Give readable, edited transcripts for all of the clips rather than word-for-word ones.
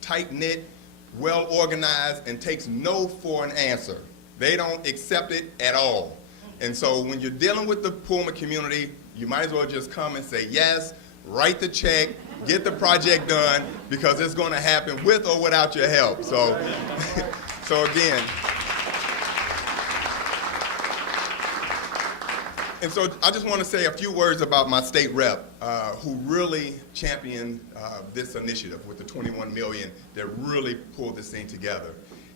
tight-knit, well-organized, and takes no for an answer. They don't accept it at all. And so when you're dealing with the Pullman community, you might as well just come and say yes, write the check, get the project done, because it's going to happen with or without your help. So, so again, and so I just want to say a few words about my state rep, who really championed this initiative with the 21 million that really pulled this thing together.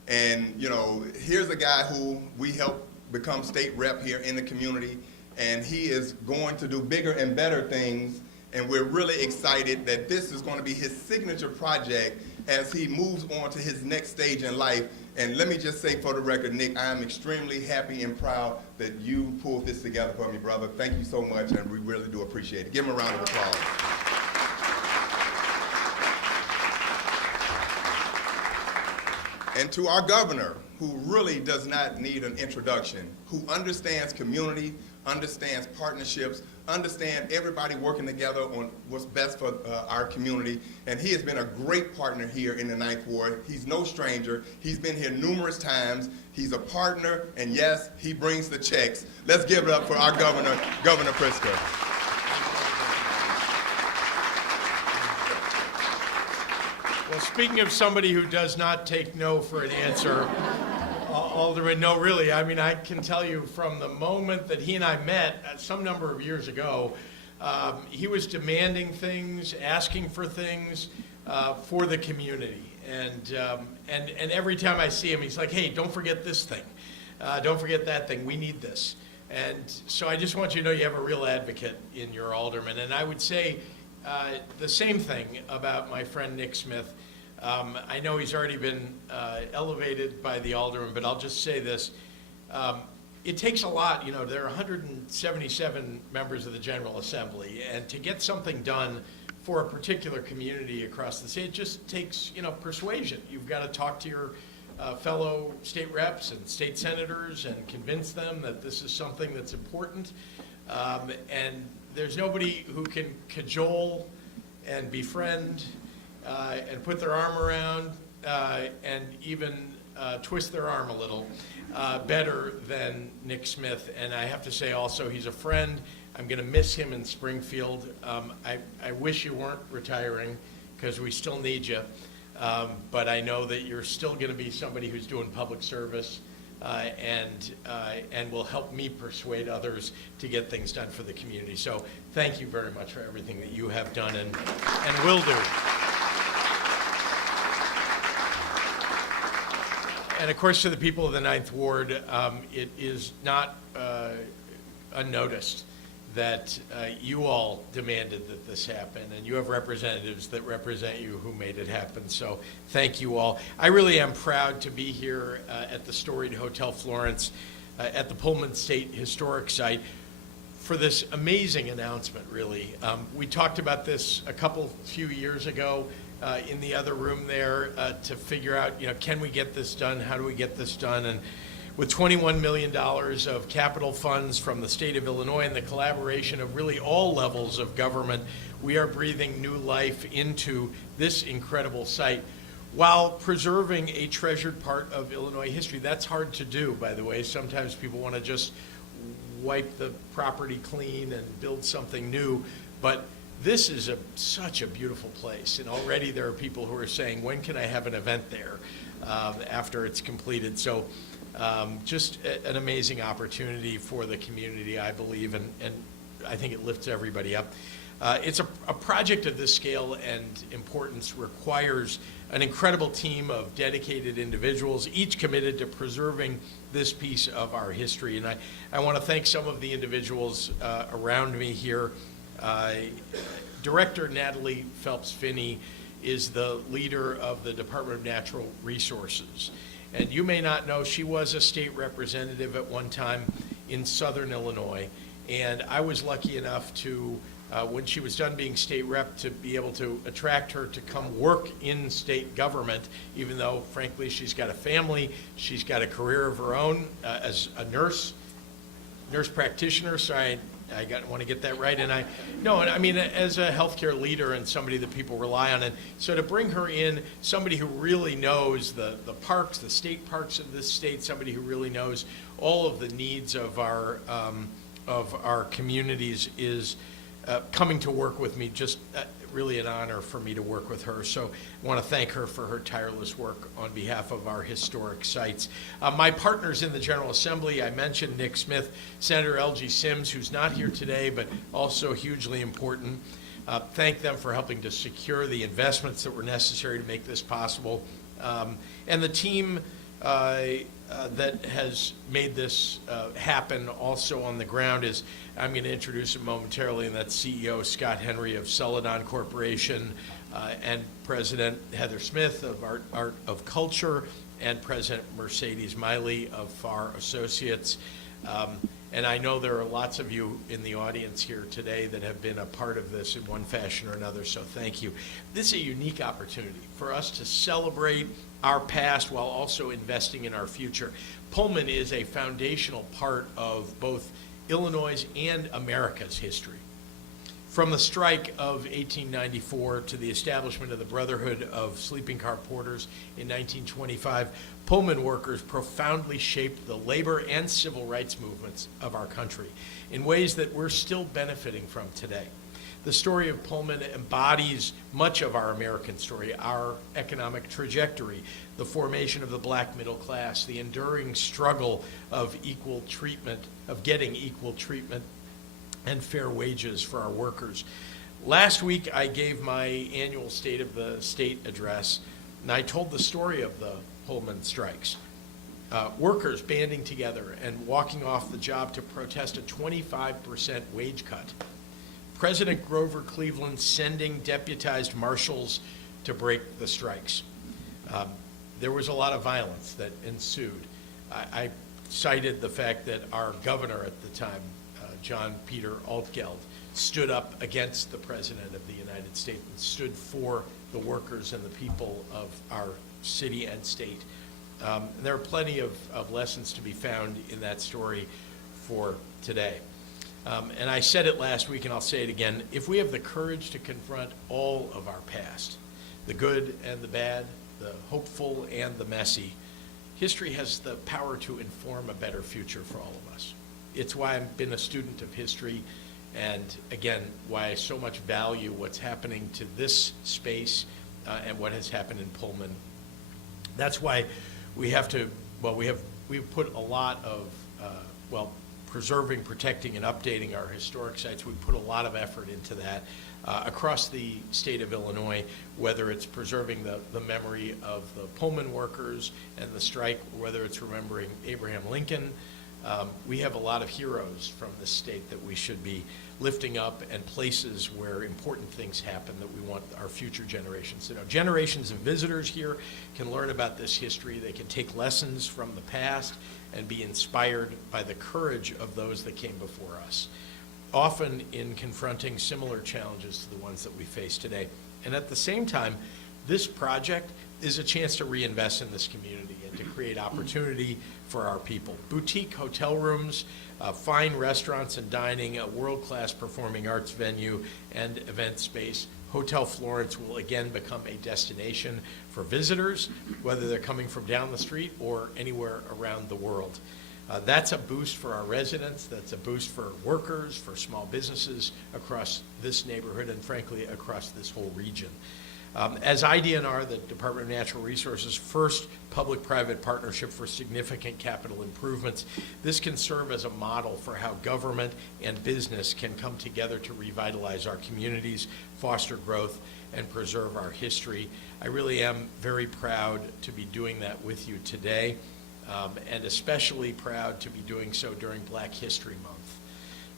And you know, here's a guy who we helped become state rep here in the community, and he is going to do bigger and better things. And we're really excited that this is going to be his signature project as he moves on to his next stage in life. And let me just say for the record, Nick, I am extremely happy and proud that you pulled this together for me, brother. Thank you so much, and we really do appreciate it. Give him a round of applause. And to our governor, who really does not need an introduction, who understands community, understands partnerships, understands everybody working together on what's best for our community. And he has been a great partner here in the 9th Ward. He's no stranger. He's been here numerous times. He's a partner, and yes, he brings the checks. Let's give it up for our governor, Governor Pritzker. Well, speaking of somebody who does not take no for an answer, Alderman, no, really, I mean, I can tell you from the moment that he and I met some number of years ago, he was demanding things, asking for things for the community. And every time I see him, he's like, hey, don't forget this thing. Don't forget that thing. We need this. And so I just want you to know you have a real advocate in your alderman. And I would say the same thing about my friend Nick Smith. I know he's already been elevated by the alderman, but I'll just say this. It takes a lot, you know, there are 177 members of the General Assembly, and to get something done for a particular community across the state, it just takes, you know, persuasion. You've got to talk to your fellow state reps and state senators and convince them that this is something that's important. And there's nobody who can cajole and befriend and put their arm around and even twist their arm a little better than Nick Smith. And I have to say also, he's a friend. I'm going to miss him in Springfield. I wish you weren't retiring, because we still need you. But I know that you're still going to be somebody who's doing public service and will help me persuade others to get things done for the community. So thank you very much for everything that you have done and will do. And of course, to the people of the 9th Ward, it is not unnoticed that you all demanded that this happen, and you have representatives that represent you who made it happen. So thank you all. I really am proud to be here at the storied Hotel Florence at the Pullman State Historic Site for this amazing announcement, really. We talked about this a few years ago in the other room there to figure out, you know, can we get this done? How do we get this done? And with $21 million of capital funds from the state of Illinois and the collaboration of really all levels of government, we are breathing new life into this incredible site while preserving a treasured part of Illinois history. That's hard to do, by the way. Sometimes people want to just wipe the property clean and build something new, but this is such a beautiful place, and already there are people who are saying, when can I have an event there after it's completed? So just an amazing opportunity for the community, I believe, and I think it lifts everybody up. It's a project of this scale and importance requires an incredible team of dedicated individuals, each committed to preserving this piece of our history. And I want to thank some of the individuals around me here. Director Natalie Phelps-Finney is the leader of the Department of Natural Resources. And you may not know, she was a state representative at one time in Southern Illinois. And I was lucky enough to, when she was done being state rep, to be able to attract her to come work in state government, even though, frankly, she's got a family, she's got a career of her own as a nurse practitioner. So I want to get that right. And I mean, as a healthcare leader and somebody that people rely on, and so to bring her in, somebody who really knows the parks, the state parks of this state, somebody who really knows all of the needs of our communities is coming to work with me. Just really an honor for me to work with her. So I want to thank her for her tireless work on behalf of our historic sites. My partners in the General Assembly, I mentioned Nick Smith, Senator L.G. Sims, who's not here today, but also hugely important. Thank them for helping to secure the investments that were necessary to make this possible. And the team that has made this happen also on the ground is, I'm going to introduce him momentarily, and that's CEO Scott Henry of Celadon Corporation, and President Heather Smith of Art of Culture, and President Mercedes Miley of Farr Associates. And I know there are lots of you in the audience here today that have been a part of this in one fashion or another, so thank you. This is a unique opportunity for us to celebrate our past while also investing in our future. Pullman is a foundational part of both Illinois' and America's history. From the strike of 1894 to the establishment of the Brotherhood of Sleeping Car Porters in 1925, Pullman workers profoundly shaped the labor and civil rights movements of our country in ways that we're still benefiting from today. The story of Pullman embodies much of our American story, our economic trajectory, the formation of the black middle class, the enduring struggle of equal treatment, of getting equal treatment and fair wages for our workers. Last week, I gave my annual State of the State address, and I told the story of the Pullman strikes. Workers banding together and walking off the job to protest a 25% wage cut. President Grover Cleveland sending deputized marshals to break the strikes. There was a lot of violence that ensued. I cited the fact that our governor at the time, John Peter Altgeld, stood up against the President of the United States and stood for the workers and the people of our city and state. And there are plenty of lessons to be found in that story for today. And I said it last week, and I'll say it again. If we have the courage to confront all of our past, the good and the bad, the hopeful and the messy, history has the power to inform a better future for all of us. It's why I've been a student of history, and again, why I so much value what's happening to this space and what has happened in Pullman. That's why we have to, we've put a lot of, preserving, protecting, and updating our historic sites. We put a lot of effort into that across the state of Illinois, whether it's preserving the memory of the Pullman workers and the strike, or whether it's remembering Abraham Lincoln. We have a lot of heroes from the state that we should be lifting up, and places where important things happen that we want our future generations to know. Generations of visitors here can learn about this history. They can take lessons from the past and be inspired by the courage of those that came before us, often in confronting similar challenges to the ones that we face today. And at the same time, this project is a chance to reinvest in this community and to create opportunity for our people. Boutique hotel rooms, fine restaurants and dining, a world-class performing arts venue and event space. Hotel Florence will again become a destination for visitors, whether they're coming from down the street or anywhere around the world. That's a boost for our residents, that's a boost for workers, for small businesses across this neighborhood, and frankly, across this whole region. As IDNR, the Department of Natural Resources' first public-private partnership for significant capital improvements, this can serve as a model for how government and business can come together to revitalize our communities, foster growth, and preserve our history. I really am very proud to be doing that with you today, and especially proud to be doing so during Black History Month.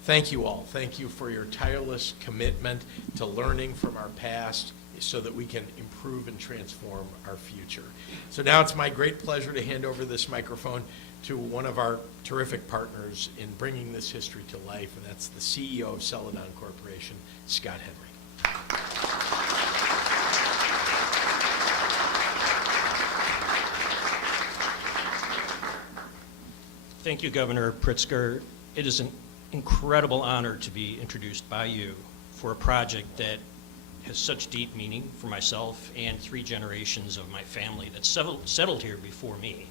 Thank you all. Thank you for your tireless commitment to learning from our past, so that we can improve and transform our future. So now it's my great pleasure to hand over this microphone to one of our terrific partners in bringing this history to life, and that's the CEO of Celadon Corporation, Scott Henry. Thank you, Governor Pritzker. It is an incredible honor to be introduced by you for a project that has such deep meaning for myself and 3 generations of my family that settled here before me.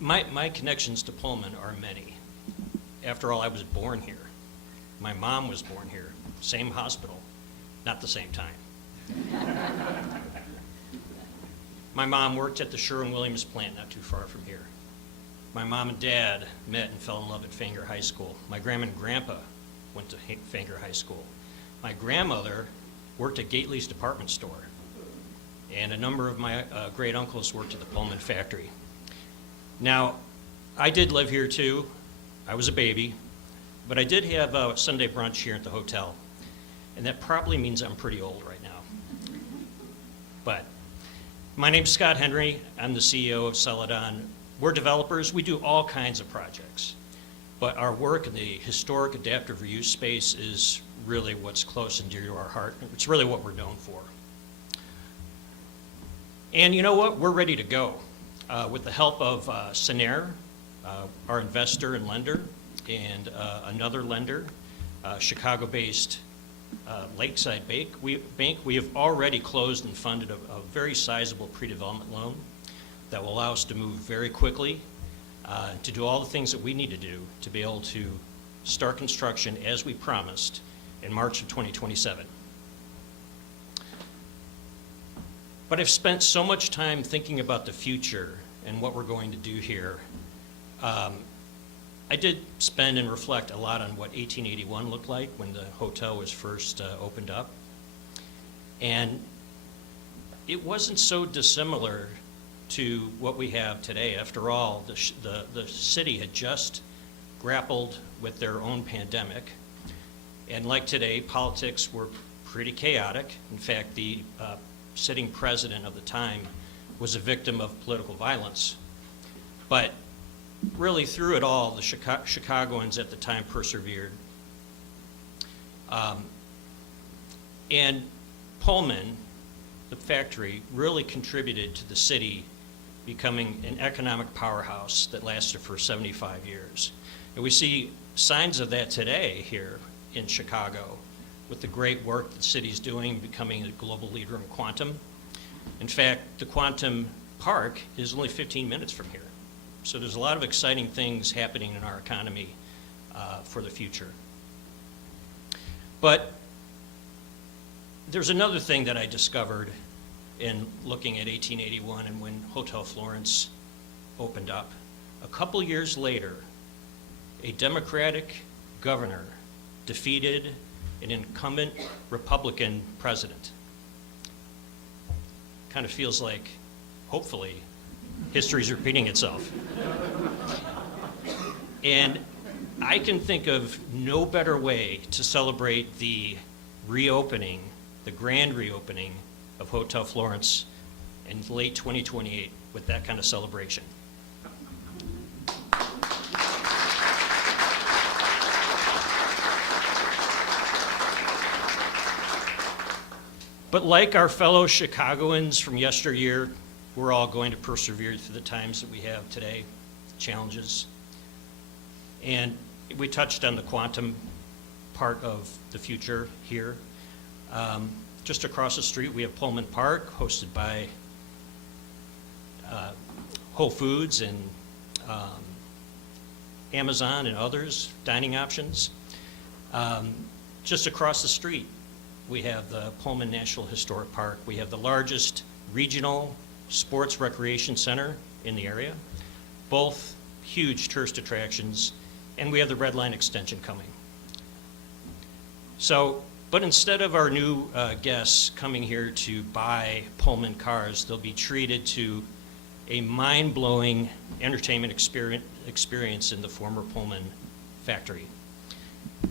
My connections to Pullman are many. After all, I was born here. My mom was born here, same hospital, not the same time. My mom worked at the Sherwin-Williams plant not too far from here. My mom and dad met and fell in love at Fanger High School. My grandma and grandpa went to Fanger High School. My grandmother worked at Gately's department store. And a number of my great uncles worked at the Pullman factory. Now, I did live here too. I was a baby, but I did have a Sunday brunch here at the hotel. And that probably means I'm pretty old right now. But my name's Scott Henry. I'm the CEO of Celadon. We're developers. We do all kinds of projects. But our work in the historic adaptive reuse space is really what's close and dear to our heart. It's really what we're known for. And you know what? We're ready to go. With the help of Senair, our investor and lender, and another lender, Chicago-based Lakeside Bank, we have already closed and funded a very sizable pre-development loan that will allow us to move very quickly to do all the things that we need to do to be able to start construction as we promised in March of 2027. But I've spent so much time thinking about the future and what we're going to do here. I did spend and reflect a lot on what 1881 looked like when the hotel was first opened up. And it wasn't so dissimilar to what we have today. After all, the city had just grappled with their own pandemic. And like today, politics were pretty chaotic. In fact, the sitting president of the time was a victim of political violence. But really through it all, the Chicagoans at the time persevered. And Pullman, the factory, really contributed to the city becoming an economic powerhouse that lasted for 75 years. And we see signs of that today here in Chicago with the great work that the city's doing, becoming a global leader in quantum. In fact, the quantum park is only 15 minutes from here. So there's a lot of exciting things happening in our economy for the future. But there's another thing that I discovered in looking at 1881 and when Hotel Florence opened up. A couple years later, a Democratic governor defeated an incumbent Republican president. Kind of feels like, hopefully, history's repeating itself. And I can think of no better way to celebrate the reopening, the grand reopening of Hotel Florence in late 2028 with that kind of celebration. But like our fellow Chicagoans from yesteryear, we're all going to persevere through the times that we have today, challenges. And we touched on the quantum part of the future here. Just across the street, we have Pullman Park, hosted by Whole Foods and Amazon and others, dining options. Just across the street, we have the Pullman National Historic Park. We have the largest regional sports recreation center in the area, both huge tourist attractions, and we have the Red Line extension coming. So, but instead of our new guests coming here to buy Pullman cars, they'll be treated to a mind-blowing entertainment experience in the former Pullman factory.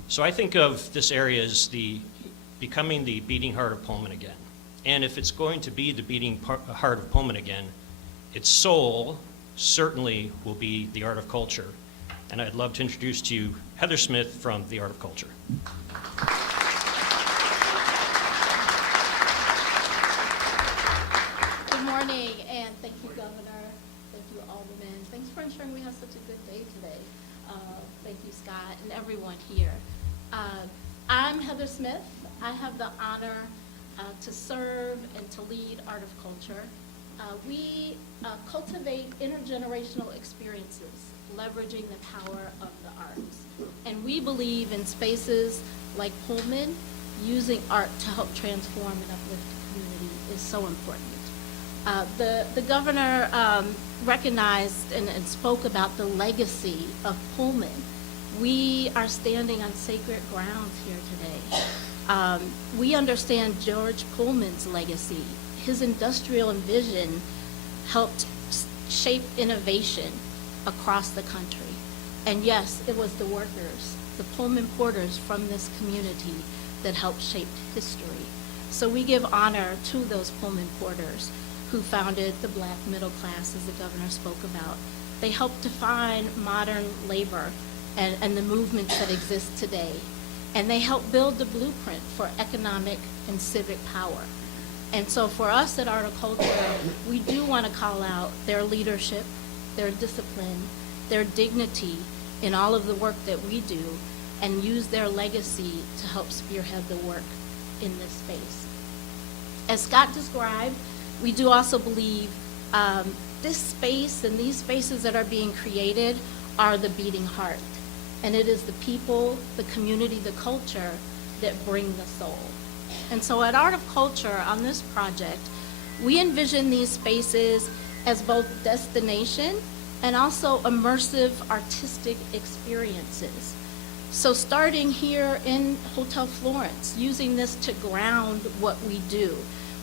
So I think of this area as becoming the beating heart of Pullman again. And if it's going to be the beating heart of Pullman again, its soul certainly will be the art of culture. And I'd love to introduce to you Heather Smith from the Art of Culture. Good morning, and thank you, Governor. Thank you, Alderman. Thanks for ensuring we have such a good day today. Thank you, Scott, and everyone here. I'm Heather Smith. I have the honor to serve and to lead Art of Culture. We cultivate intergenerational experiences, leveraging the power of the arts. And we believe in spaces like Pullman, using art to help transform and uplift the community is so important. The governor recognized and spoke about the legacy of Pullman. We are standing on sacred grounds here today. We understand George Pullman's legacy. His industrial vision helped shape innovation across the country. And yes, it was the workers, the Pullman porters from this community that helped shape history. So we give honor to those Pullman porters who founded the black middle class, as the governor spoke about. They helped define modern labor and the movements that exist today. And they helped build the blueprint for economic and civic power. And so for us at Art of Culture, we do want to call out their leadership, their discipline, their dignity in all of the work that we do, and use their legacy to help spearhead the work in this space. As Scott described, we do also believe this space and these spaces that are being created are the beating heart. And it is the people, the community, the culture that bring the soul. And so at Art of Culture on this project, we envision these spaces as both destination and also immersive artistic experiences. So starting here in Hotel Florence, using this to ground what we do.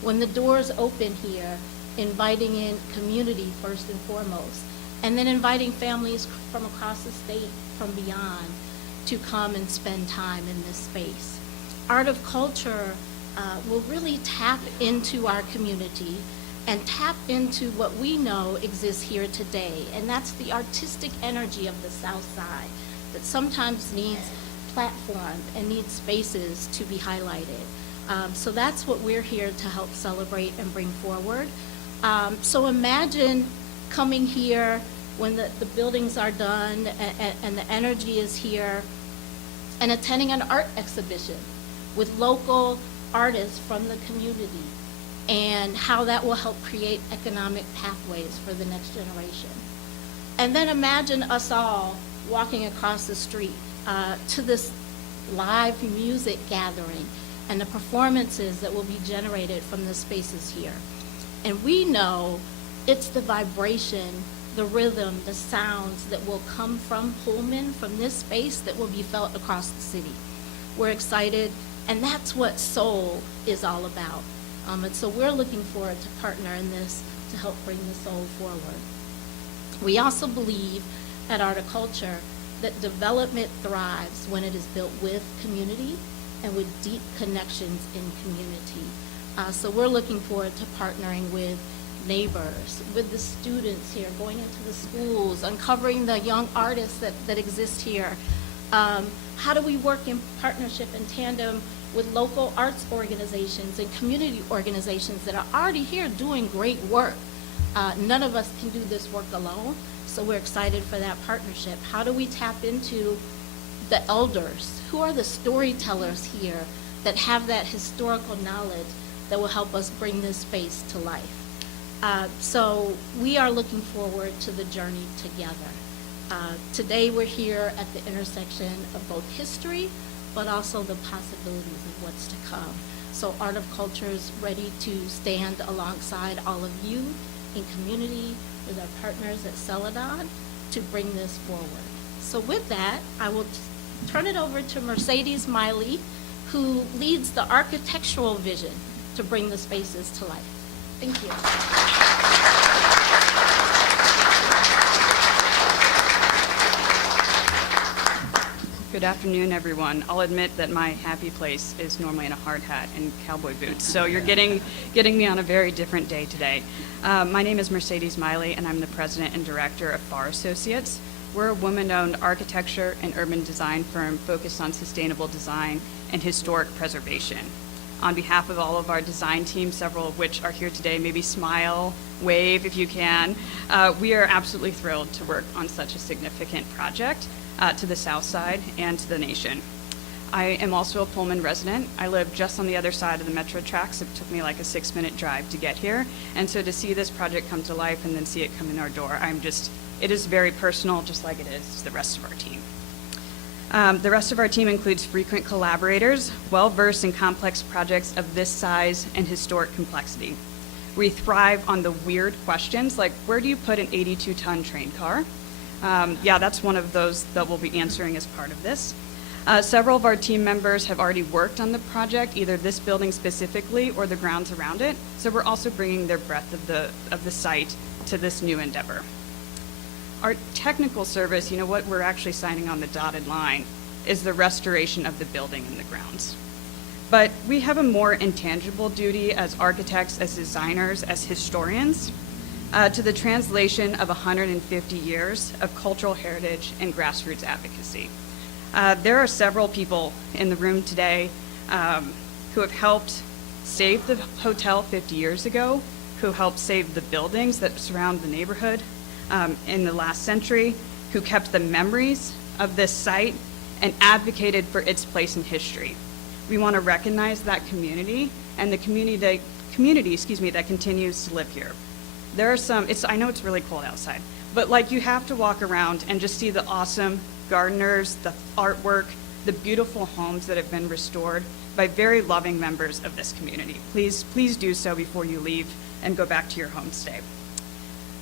When the doors open here, inviting in community first and foremost, and then inviting families from across the state, from beyond, to come and spend time in this space. Art of Culture will really tap into our community and tap into what we know exists here today, and that's the artistic energy of the South Side that sometimes needs platforms and needs spaces to be highlighted. So that's what we're here to help celebrate and bring forward. So imagine coming here when the buildings are done and the energy is here, and attending an art exhibition with local artists from the community, and how that will help create economic pathways for the next generation. And then imagine us all walking across the street to this live music gathering and the performances that will be generated from the spaces here. And we know it's the vibration, the rhythm, the sounds that will come from Pullman, from this space, that will be felt across the city. We're excited, and that's what soul is all about. And so we're looking forward to partner in this to help bring the soul forward. We also believe at Art of Culture that development thrives when it is built with community and with deep connections in community. So we're looking forward to partnering with neighbors, with the students here, going into the schools, uncovering the young artists that exist here. How do we work in partnership and tandem with local arts organizations and community organizations that are already here doing great work? None of us can do this work alone, so we're excited for that partnership. How do we tap into the elders? Who are the storytellers here that have that historical knowledge that will help us bring this space to life? So we are looking forward to the journey together. Today we're here at the intersection of both history, but also the possibilities of what's to come. So Art of Culture is ready to stand alongside all of you in community with our partners at Celadon to bring this forward. So with that, I will turn it over to Mercedes Miley, who leads the architectural vision to bring the spaces to life. Thank you. Good afternoon, everyone. I'll admit that my happy place is normally in a hard hat and cowboy boots, so you're getting me on a very different day today. My name is Mercedes Miley, and I'm the president and director of Farr Associates. We're a woman-owned architecture and urban design firm focused on sustainable design and historic preservation. on behalf of all of our design team, several of which are here today, maybe smile, wave if you can. We are absolutely thrilled to work on such a significant project to the south side and to the nation. I am also a Pullman resident. I live just on the other side of the metro tracks. It took me like a 6-minute drive to get here. And so to see this project come to life and then see it come in our door, it is very personal, just like it is to the rest of our team. The rest of our team includes frequent collaborators, well-versed in complex projects of this size and historic complexity. We thrive on the weird questions, like where do you put an 82-ton train car? Yeah, that's one of those that we'll be answering as part of this. Several of our team members have already worked on the project, either this building specifically or the grounds around it, so we're also bringing their breadth of the site to this new endeavor. Our technical service, what we're actually signing on the dotted line, is the restoration of the building and the grounds. But we have a more intangible duty as architects, as designers, as historians, to the translation of 150 years of cultural heritage and grassroots advocacy. There are several people in the room today who have helped save the hotel 50 years ago, who helped save the buildings that surround the neighborhood in the last century, who kept the memories of this site and advocated for its place in history. We want to recognize that community and the community that continues to live here. There are I know it's really cold outside, but you have to walk around and just see the awesome gardeners, the artwork, the beautiful homes that have been restored by very loving members of this community. Please do so before you leave and go back to your homestay.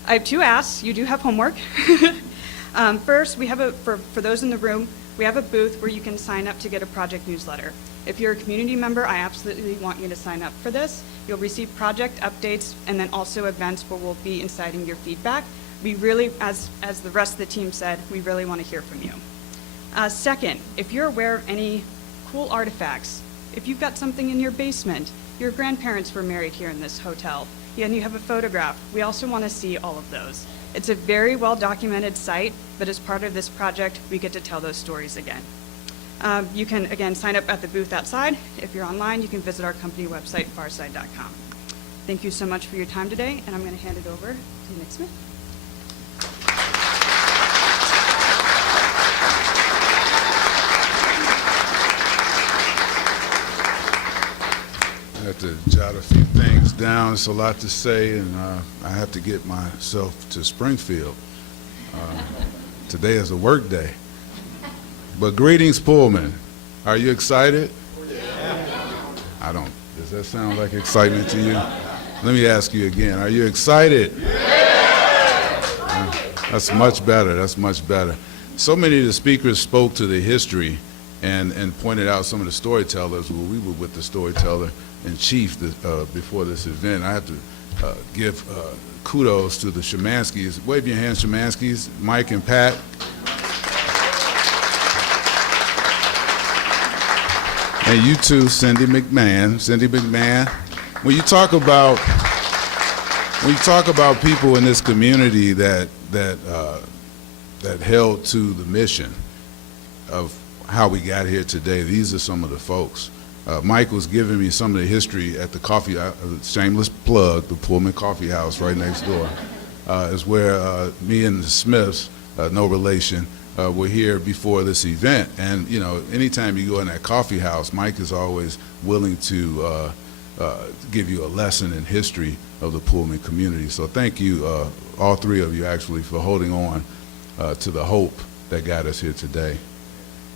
I have 2 asks. You do have homework. First, we have for those in the room, we have a booth where you can sign up to get a project newsletter. If you're a community member, I absolutely want you to sign up for this. You'll receive project updates and then also events where we'll be inciting your feedback. We really, as the rest of the team said, we really want to hear from you. Second, if you're aware of any cool artifacts, if you've got something in your basement, your grandparents were married here in this hotel, and you have a photograph, we also want to see all of those. It's a very well-documented site, but as part of this project, we get to tell those stories again. You can, again, sign up at the booth outside. If you're online, you can visit our company website, farside.com. Thank you so much for your time today, and I'm going to hand it over to Nick Smith. I have to jot a few things down. It's a lot to say, and I have to get myself to Springfield. Today is a work day. But greetings, Pullman. Are you excited? Yeah. Does that sound like excitement to you? Let me ask you again. Are you excited? Yeah. That's much better. That's much better. So many of the speakers spoke to the history and pointed out some of the storytellers. Well, we were with the storyteller in chief before this event. I have to give kudos to the Szymanskis. Wave your hands, Szymanskis, Mike and Pat. And you too, Cindy McMahon. Cindy McMahon. When you talk about people in this community that held to the mission of how we got here today, these are some of the folks. Mike was giving me some of the history at the coffee, shameless plug, the Pullman Coffee House right next door, is where me and the Smiths, no relation, were here before this event. And anytime you go in that coffee house, Mike is always willing to give you a lesson in history of the Pullman community. So thank you, all 3 of you actually, for holding on to the hope that got us here today.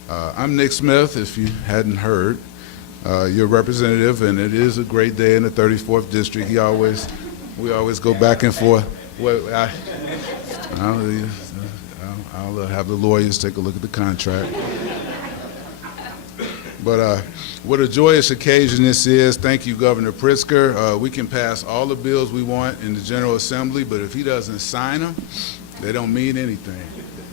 I'm Nick Smith, if you hadn't heard. Your representative, and it is a great day in the 34th District. We always go back and forth. Well, I'll have the lawyers take a look at the contract. But what a joyous occasion this is. Thank you, Governor Pritzker. We can pass all the bills we want in the General Assembly, but if he doesn't sign them, they don't mean anything.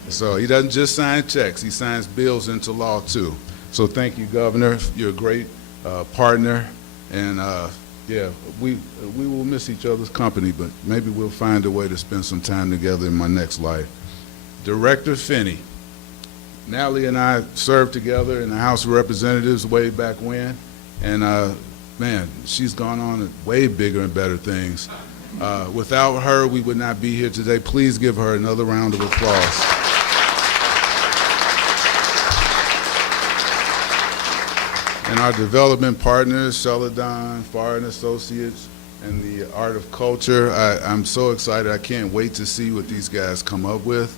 So he doesn't just sign checks, he signs bills into law too. So thank you, Governor. You're a great partner, and yeah, we will miss each other's company, but maybe we'll find a way to spend some time together in my next life. Director Finney. Natalie and I served together in the House of Representatives way back when, and man, she's gone on to way bigger and better things. Without her, we would not be here today. Please give her another round of applause. And our development partners, Celadon, Foreign Associates, and the Art of Culture. I'm so excited. I can't wait to see what these guys come up with.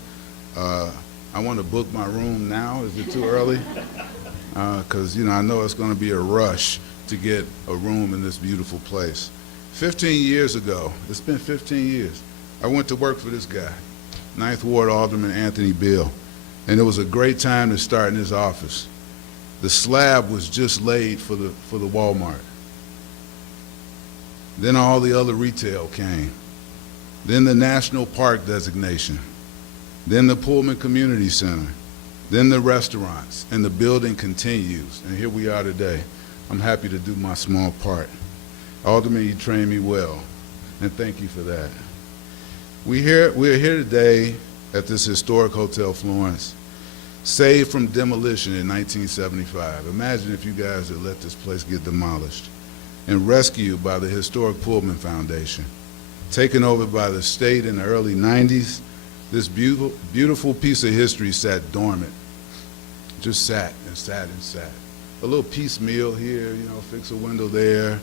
I want to book my room now. Is it too early? Because, I know it's going to be a rush to get a room in this beautiful place. 15 years ago, it's been 15 years, I went to work for this guy, 9th Ward Alderman Anthony Beal, and it was a great time to start in his office. The slab was just laid for the Walmart. Then all the other retail came. Then the National Park designation. Then the Pullman Community Center. Then the restaurants, and the building continues. And here we are today. I'm happy to do my small part. Alderman, you trained me well, and thank you for that. We're here today at this historic Hotel Florence, saved from demolition in 1975. Imagine if you guys had let this place get demolished, and rescued by the historic Pullman Foundation. Taken over by the state in the early 90s, this beautiful piece of history sat dormant. Just sat and sat and sat. A little piecemeal here, fix a window there,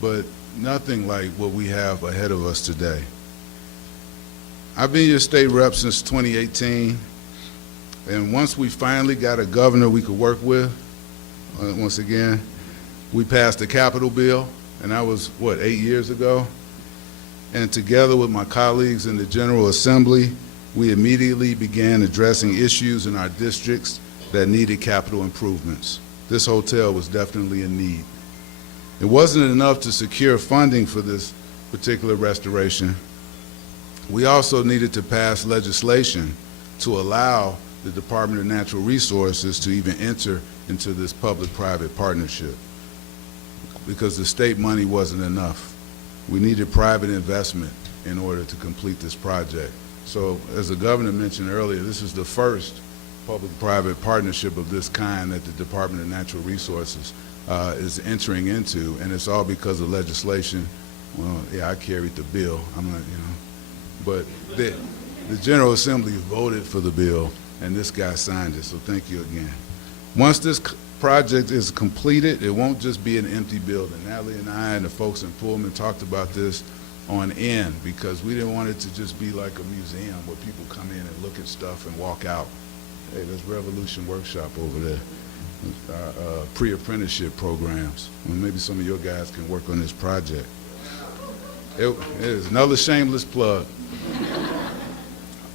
but nothing like what we have ahead of us today. I've been your state rep since 2018, and once we finally got a governor we could work with, once again, we passed the Capitol bill, and that was, 8 years ago? And together with my colleagues in the General Assembly, we immediately began addressing issues in our districts that needed capital improvements. This hotel was definitely in need. It wasn't enough to secure funding for this particular restoration. We also needed to pass legislation to allow the Department of Natural Resources to even enter into this public-private partnership, because the state money wasn't enough. We needed private investment in order to complete this project. So, as the governor mentioned earlier, this is the first public-private partnership of this kind that the Department of Natural Resources is entering into, and it's all because of legislation. Well, yeah, I carried the bill. I'm not, but the General Assembly voted for the bill, and this guy signed it, so thank you again. Once this project is completed, it won't just be an empty building. Natalie and I and the folks in Pullman talked about this on end, because we didn't want it to just be like a museum where people come in and look at stuff and walk out. Hey, there's Revolution Workshop over there, pre-apprenticeship programs. Well, maybe some of your guys can work on this project. It is another shameless plug.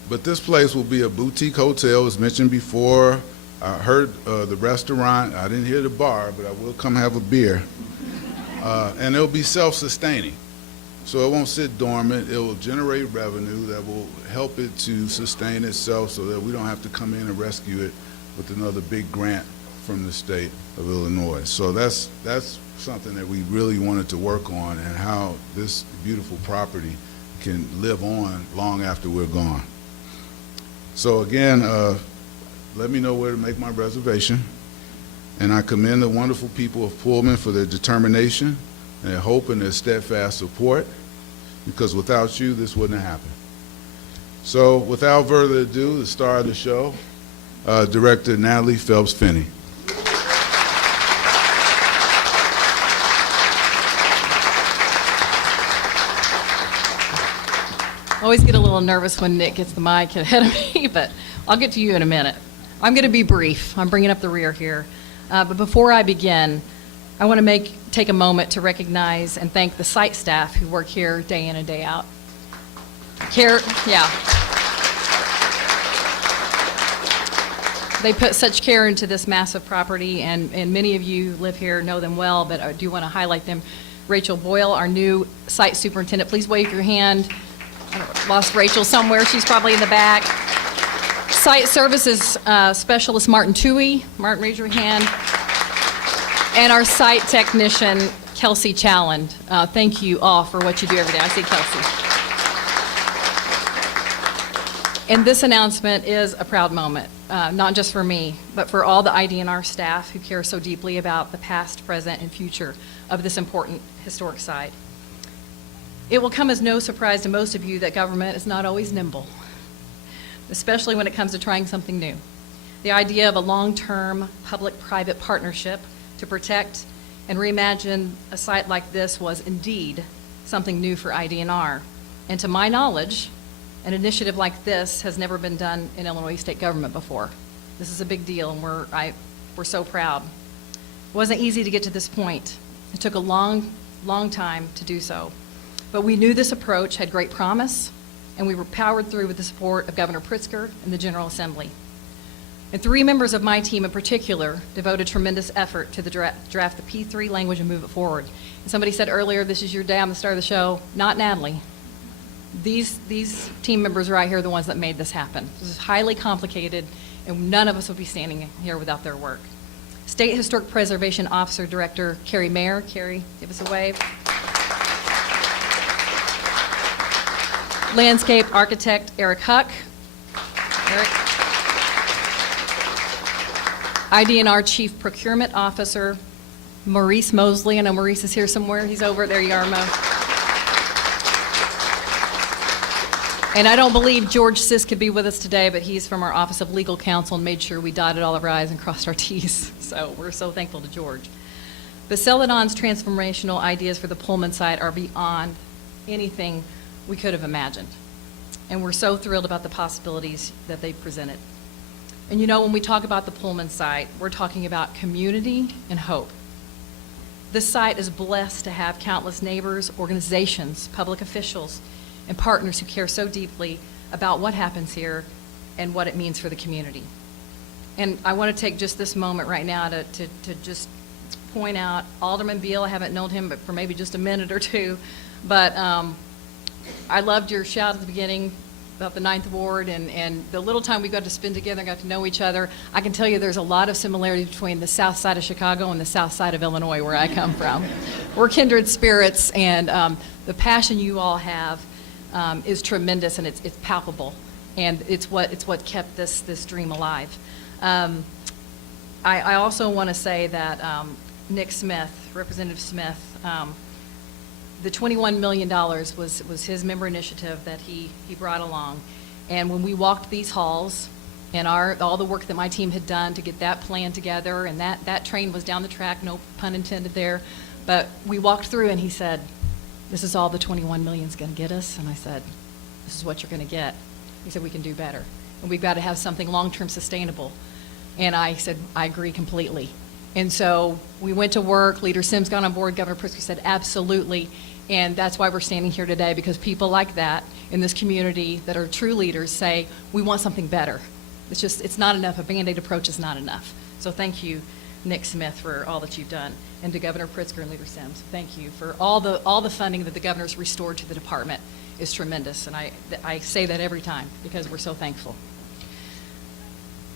But this place will be a boutique hotel, as mentioned before. I heard the restaurant. I didn't hear the bar, but I will come have a beer. And it'll be self-sustaining. So it won't sit dormant. It will generate revenue that will help it to sustain itself so that we don't have to come in and rescue it with another big grant from the state of Illinois. So that's something that we really wanted to work on, and how this beautiful property can live on long after we're gone. So again, let me know where to make my reservation. And I commend the wonderful people of Pullman for their determination, and their hope, and their steadfast support, because without you, this wouldn't have happened. So without further ado, the star of the show, Director Natalie Phelps-Finney. I always get a little nervous when Nick gets the mic ahead of me, but I'll get to you in a minute. I'm going to be brief. I'm bringing up the rear here. But before I begin, I want to take a moment to recognize and thank the site staff who work here day in and day out. They put such care into this massive property, and many of you live here, know them well, but I do want to highlight them. Rachel Boyle, our new site superintendent. Please wave your hand. I lost Rachel somewhere. She's probably in the back. Site services specialist Martin Toohey. Martin, raise your hand. And our site technician, Kelsey Challand. Thank you all for what you do every day. I see Kelsey. And this announcement is a proud moment, not just for me, but for all the IDNR staff who care so deeply about the past, present, and future of this important historic site. It will come as no surprise to most of you that government is not always nimble, especially when it comes to trying something new. The idea of a long-term public-private partnership to protect and reimagine a site like this was indeed something new for IDNR. And to my knowledge, an initiative like this has never been done in Illinois state government before. This is a big deal, and we're so proud. It wasn't easy to get to this point. It took a long time to do so. But we knew this approach had great promise, and we were powered through with the support of Governor Pritzker and the General Assembly. And 3 members of my team in particular devoted tremendous effort to the draft the P3 language and move it forward. And somebody said earlier, this is your day on the start of the show. Not Natalie. These team members right here are the ones that made this happen. This is highly complicated, and none of us would be standing here without their work. State Historic Preservation Officer Director Carrie Mayer. Carrie, give us a wave. Landscape Architect Eric Huck. Eric. IDNR Chief Procurement Officer Maurice Mosley. I know Maurice is here somewhere. He's over. There you are, Mo. And I don't believe George Sis could be with us today, but he's from our Office of Legal Counsel and made sure we dotted all our I's and crossed our T's. So we're so thankful to George. But Celadon's transformational ideas for the Pullman site are beyond anything we could have imagined. And we're so thrilled about the possibilities that they presented. And you know, when we talk about the Pullman site, we're talking about community and hope. This site is blessed to have countless neighbors, organizations, public officials, and partners who care so deeply about what happens here and what it means for the community. And I want to take just this moment right now to just point out Alderman Beal. I haven't known him but for maybe just a minute or two, but I loved your shout at the beginning about the 9th Ward and the little time we got to spend together and got to know each other. I can tell you there's a lot of similarity between the south side of Chicago and the south side of Illinois, where I come from. We're kindred spirits, and the passion you all have is tremendous, and it's palpable, and it's what kept this dream alive. I also want to say that Nick Smith, Representative Smith, the $21 million was his member initiative that he brought along. And when we walked these halls and all the work that my team had done to get that plan together, and that train was down the track, no pun intended there, but we walked through and he said, this is all the 21 million's gonna get us. And I said, this is what you're gonna get. He said, we can do better. And we've got to have something long-term sustainable. And I said, I agree completely. And so we went to work, Leader Sims got on board, Governor Pritzker said, absolutely. And that's why we're standing here today, because people like that in this community that are true leaders say, we want something better. It's not enough, a Band-Aid approach is not enough. So thank you, Nick Smith, for all that you've done. And to Governor Pritzker and Leader Sims, thank you for all the funding that the governor's restored to the department is tremendous. And I say that every time because we're so thankful.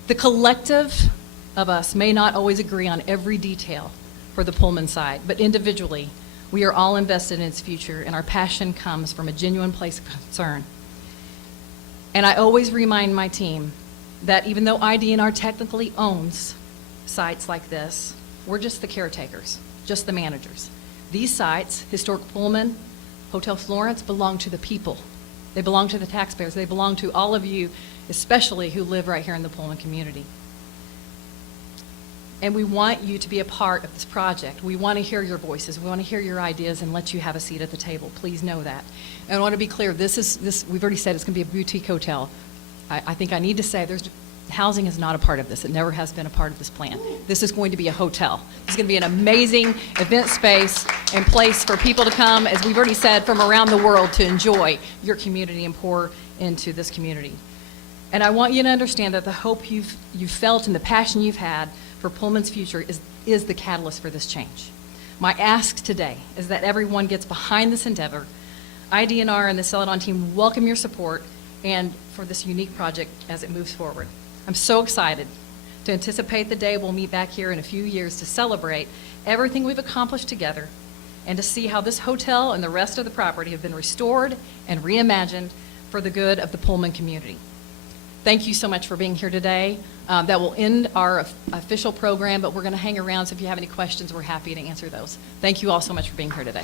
The collective of us may not always agree on every detail for the Pullman site, but individually, we are all invested in its future, and our passion comes from a genuine place of concern. And I always remind my team that even though IDNR technically owns sites like this, we're just the caretakers, just the managers. These sites, Historic Pullman, Hotel Florence, belong to the people. They belong to the taxpayers. They belong to all of you, especially who live right here in the Pullman community. And we want you to be a part of this project. We want to hear your voices. We want to hear your ideas and let you have a seat at the table. Please know that. And I want to be clear, we've already said it's going to be a boutique hotel. I think I need to say housing is not a part of this. It never has been a part of this plan. This is going to be a hotel. It's going to be an amazing event space and place for people to come, as we've already said, from around the world to enjoy your community and pour into this community. And I want you to understand that the hope you've felt and the passion you've had for Pullman's future is the catalyst for this change. My ask today is that everyone gets behind this endeavor. IDNR and the Celadon team welcome your support and for this unique project as it moves forward. I'm so excited to anticipate the day we'll meet back here in a few years to celebrate everything we've accomplished together and to see how this hotel and the rest of the property have been restored and reimagined for the good of the Pullman community. thank you so much for being here today. That will end our official program, but we're going to hang around, so if you have any questions, we're happy to answer those. Thank you all so much for being here today.